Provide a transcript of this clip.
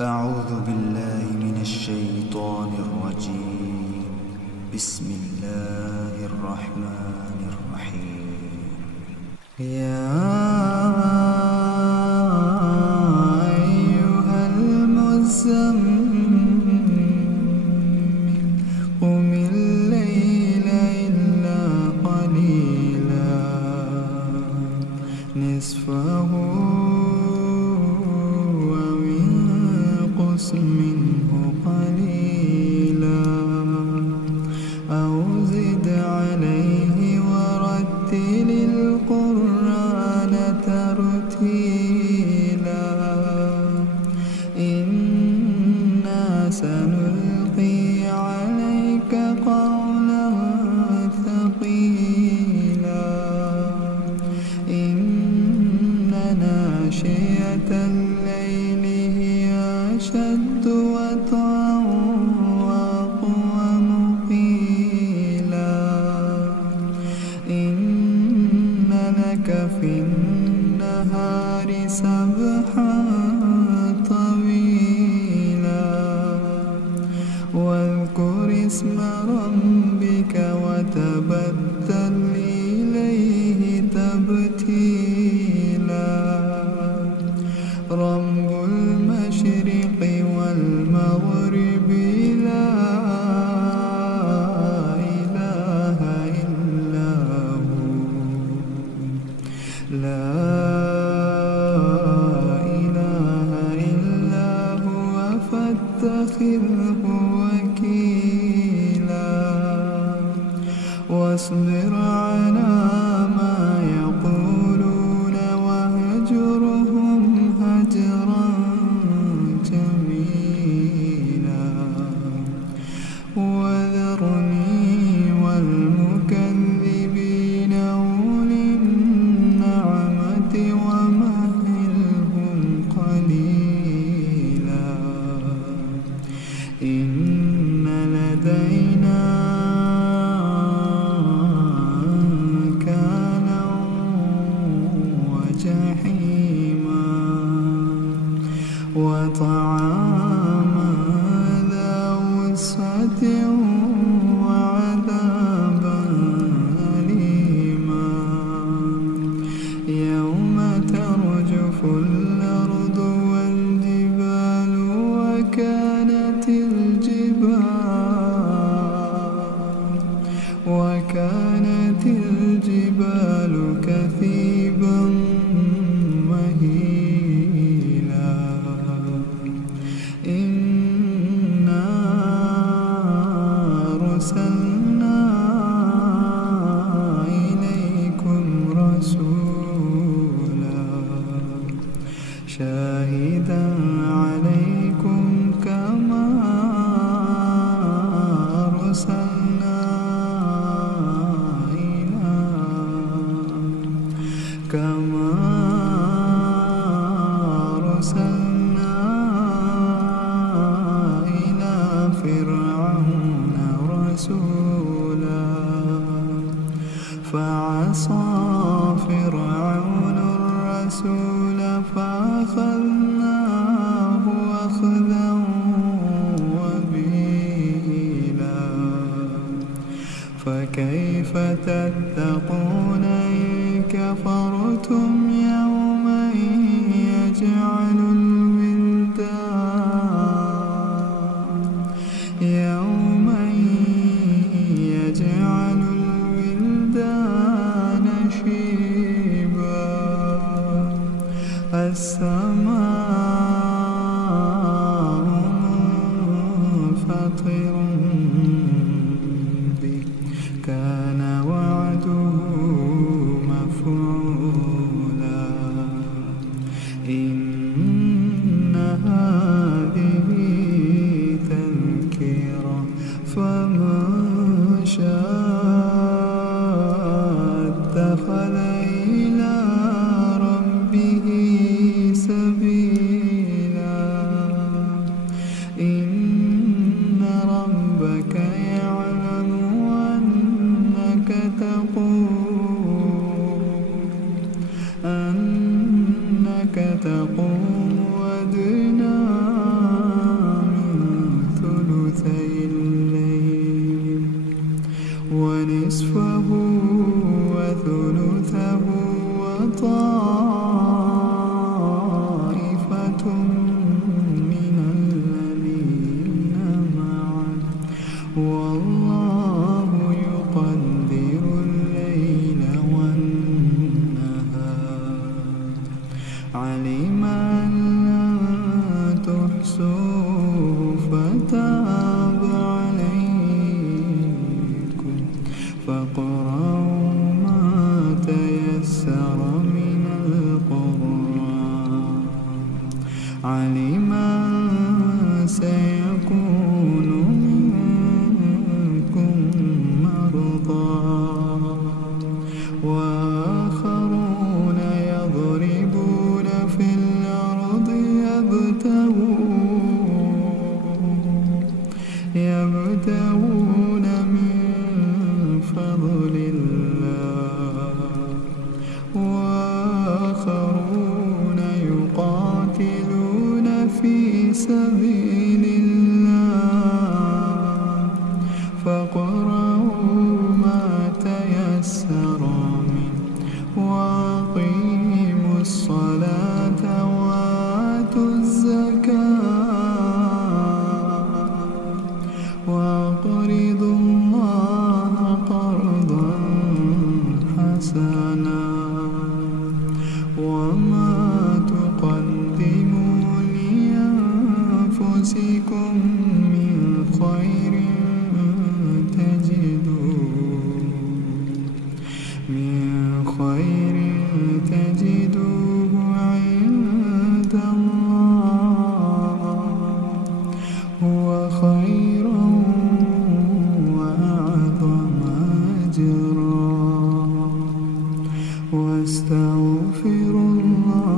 أعوذ بالله من الشيطان الرجيم. بسم الله الرحمن الرحيم. يا أيها المزمل قم الليل إلا قليلا نصفه منه قليلا أو زد عليه ورتل القرآن ترتيلا إنا سنلقي عليك قولا ثقيلا إن ناشئة الليل أشد وطئا وأقوم قيلا إن لك في النهار سبحا طويلا واذكر اسم ربك وتبتل إليه تبتيلا رب المشرق والمغرب لا إله إلا هو لا إله إلا هو فاتخذه وكيلا واصبر على ما يقولون واهجرهم هجرا جميلا وذرني والمكذبين أولي النعمة ومهلهم قليلا إن لدينا أنكالا وجحيما وطعاما ذا وسعة وعذابا أليما يوم ترجف الأرض والجبال وكانت الجبال كثيبا مهيلا إنا أرسلنا إليكم رسولا شاهدا عليكم سبيل الله فاقرأوا ما تيسر منه وأقيموا الصلاة وآتوا الزكاة وأقرضوا الله قرضا حسنا وما تقدموا لأنفسكم من خير تجدوه عند الله هو خيرا وأعظم أجرا واستغفروا الله